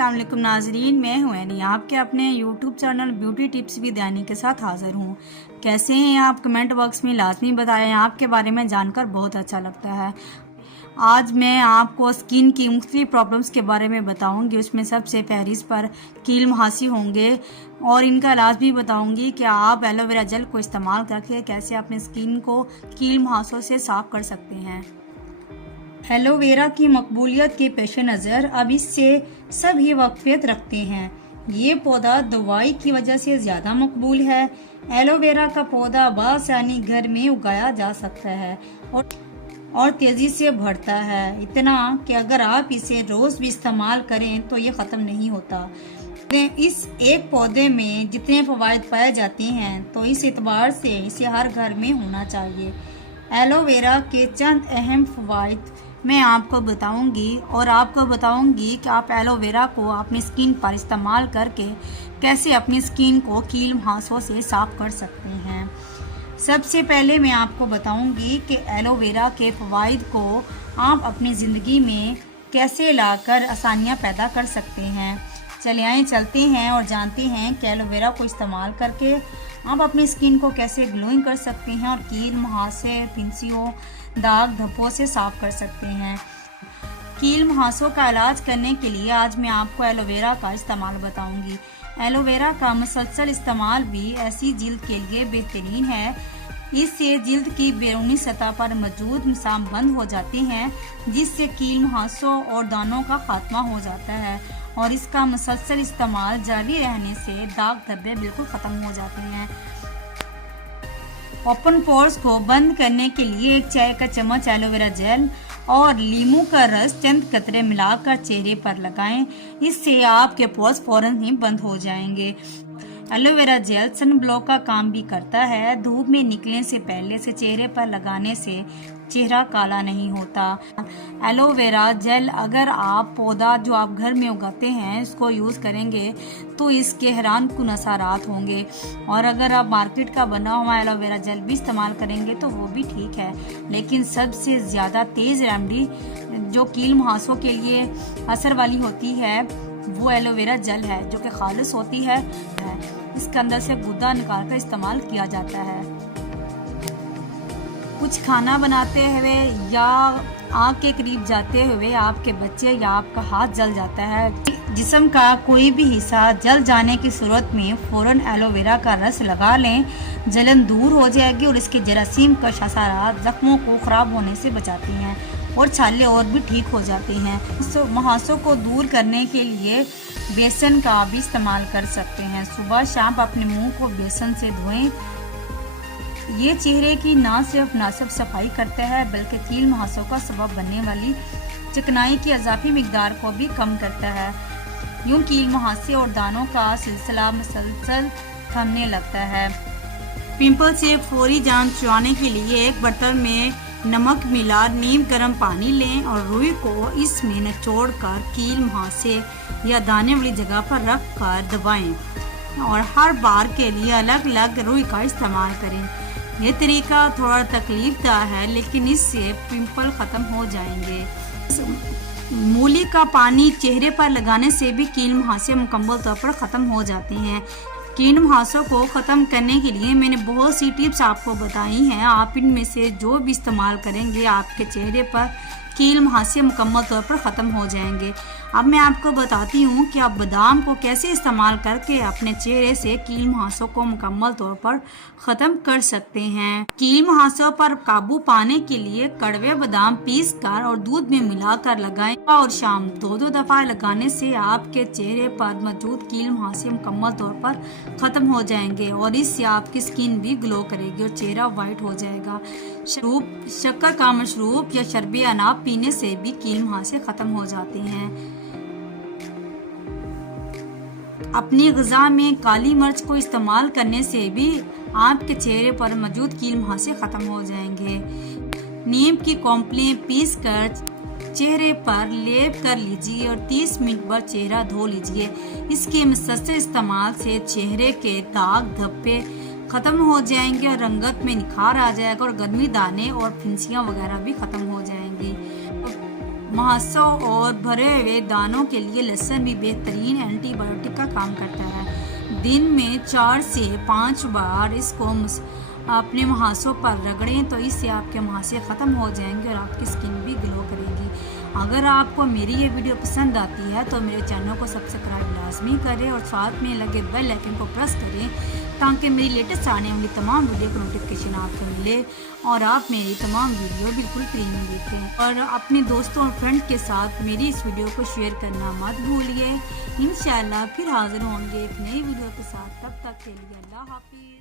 अस्सलाम वालेकुम नाजरीन, मैं हूं एनी, आपके अपने YouTube channel beauty tips with any के साथ हाजिर हूं। कैसे हैं आप? कमेंट बॉक्स में लाजमी बताएं। आपके बारे में जानकर बहुत अच्छा लगता है। आज मैं आपको स्किन की मुख्तलिफ प्रॉब्लम्स के बारे में बताऊंगी। उसमें सबसे फहरिस्त पर कील मुहासे होंगे और इनका इलाज भी बताऊंगी कि आप एलोवेरा जेल को इस्तेमाल करके कैसे अपने स्किन को कील मुहासों से साफ कर सकते हैं। एलोवेरा की मकबूलियत के पेश नज़र अब इससे सभी वाकफियत रखते हैं। ये पौधा दवाई की वजह से ज़्यादा मकबूल है। एलोवेरा का पौधा बआसानी घर में उगाया जा सकता है और तेज़ी से बढ़ता है, इतना कि अगर आप इसे रोज़ भी इस्तेमाल करें तो ये ख़त्म नहीं होता। इस एक पौधे में जितने फ़वाइद पाए जाते हैं तो इस एतबार से इसे हर घर में होना चाहिए। एलोवेरा के चंद अहम फ़वाइद मैं आपको बताऊंगी और आपको बताऊंगी कि आप एलोवेरा को अपनी स्किन पर इस्तेमाल करके कैसे अपनी स्किन को कील मुहासों से साफ कर सकते हैं। सबसे पहले मैं आपको बताऊंगी कि एलोवेरा के फ़वाइद को आप अपनी ज़िंदगी में कैसे लाकर आसानियां पैदा कर सकते हैं। चलिए आइए चलते हैं और जानते हैं कि एलोवेरा को इस्तेमाल करके आप अपनी स्किन को कैसे ग्लोइंग कर सकते हैं और कील मुहासे, फिंसियों, दाग धब्बों से साफ कर सकते हैं। कील मुहासों का इलाज करने के लिए आज मैं आपको एलोवेरा का इस्तेमाल बताऊंगी। एलोवेरा का मुसलसल इस्तेमाल भी ऐसी जिल्द के लिए बेहतरीन है। इससे जिल्द की बैरूनी सतह पर मौजूद मिसाम बंद हो जाते हैं, जिससे कील मुहासों और दानों का खात्मा हो जाता है और इसका मुसलसल इस्तेमाल जारी रहने से दाग धब्बे बिल्कुल ख़त्म हो जाते हैं। ओपन पोर्स को बंद करने के लिए 1 चाय का चम्मच एलोवेरा जेल और नींबू का रस चंद कतरे मिलाकर चेहरे पर लगाएं। इससे आपके पोर्स फौरन ही बंद हो जाएंगे। एलोवेरा जेल सन ब्लॉक का काम भी करता है। धूप में निकलने से पहले से चेहरे पर लगाने से चेहरा काला नहीं होता। एलोवेरा जेल अगर आप पौधा जो आप घर में उगाते हैं इसको यूज़ करेंगे तो इसके हैरान कुन असरात होंगे, और अगर आप मार्केट का बना हुआ एलोवेरा जेल भी इस्तेमाल करेंगे तो वो भी ठीक है, लेकिन सबसे ज़्यादा तेज़ रेमडी जो कील मुहासों के लिए असर वाली होती है वो एलोवेरा जेल है, जो कि खालिस होती है। इसके अंदर से गुद्दा निकाल कर इस्तेमाल किया जाता है। कुछ खाना बनाते हुए या आग के करीब जाते हुए आपके बच्चे या आपका हाथ जल जाता है, जिस्म का कोई भी हिस्सा जल जाने की सूरत में फ़ौरन एलोवेरा का रस लगा लें। जलन दूर हो जाएगी और इसके जरासीम कश असरात ज़ख्मों को ख़राब होने से बचाती हैं और छाले और भी ठीक हो जाते हैं। मुहासों को दूर करने के लिए बेसन का भी इस्तेमाल कर सकते हैं। सुबह शाम अपने मुंह को बेसन से धोएं। ये चेहरे की ना सिर्फ नासिब सफाई करता है बल्कि कील मुहासों का सबब बनने वाली चिकनाई की इजाफी मिकदार को भी कम करता है। यूं कील मुहासे और दानों का सिलसिला मुसलसल थमने लगता है। पिंपल से फौरी जान छुड़ाने के लिए एक बर्तन में नमक मिला नीम गर्म पानी लें और रुई को इसमें निचोड़कर कील मुहासे या दाने वाली जगह पर रख कर दबाएं और हर बार के लिए अलग अलग रुई का इस्तेमाल करें। यह तरीका थोड़ा तकलीफदा है लेकिन इससे पिंपल ख़त्म हो जाएंगे। मूली का पानी चेहरे पर लगाने से भी कील मुहासे मुकम्मल तौर पर ख़त्म हो जाते हैं। कील मुहासों को ख़त्म करने के लिए मैंने बहुत सी टिप्स आपको बताई हैं। आप इनमें से जो भी इस्तेमाल करेंगे आपके चेहरे पर कील मुहासे मुकम्मल तौर पर ख़त्म हो जाएंगे। अब मैं आपको बताती हूँ कि आप बादाम को कैसे इस्तेमाल करके अपने चेहरे से कील मुहासों को मुकम्मल तौर पर ख़त्म कर सकते हैं। कील मुहासों पर काबू पाने के लिए कड़वे बादाम पीस कर और दूध में मिलाकर लगाएं और शाम 2-2 दफ़ा लगाने से आपके चेहरे पर मौजूद कील मुहासे मुकम्मल तौर पर ख़त्म हो जाएंगे और इससे आपकी स्किन भी ग्लो करेगी और चेहरा वाइट हो जाएगा। शक्कर का मशरूब या शरबे अनाब पीने से भी कील मुहासे ख़त्म हो जाते हैं। अपनी ग़िज़ा में काली मिर्च को इस्तेमाल करने से भी आपके चेहरे पर मौजूद कील मुहासे ख़त्म हो जाएंगे। नीम की कॉम्प्लें पीस कर चेहरे पर लेप कर लीजिए और 30 मिनट बाद चेहरा धो लीजिए। इसके मुसलसल इस्तेमाल से चेहरे के दाग धब्बे ख़त्म हो जाएंगे और रंगत में निखार आ जाएगा और गर्मी दाने और फिंसियाँ वगैरह भी ख़त्म हो जाएंगी। मुहासों और भरे हुए दानों के लिए लहसुन भी बेहतरीन एंटीबायोटिक का काम करता है। दिन में 4 से 5 बार इसको अपने मुहासों पर रगड़ें तो इससे आपके मुहासे ख़त्म हो जाएंगे और आपकी स्किन भी ग्लो करेगी। अगर आपको मेरी ये वीडियो पसंद आती है तो मेरे चैनल को सब्सक्राइब लाजमी करें और साथ में लगे बेल आइकन को प्रेस करें ताकि मेरी लेटेस्ट आने वाली तमाम वीडियो का नोटिफिकेशन आपको मिले और आप मेरी तमाम वीडियो बिल्कुल फ्री में देखें। और अपने दोस्तों और फ्रेंड के साथ मेरी इस वीडियो को शेयर करना मत भूलिए। इंशाल्लाह फिर हाजिर होंगे एक नई वीडियो के साथ। तब तक के लिए अल्लाह हाफिज़।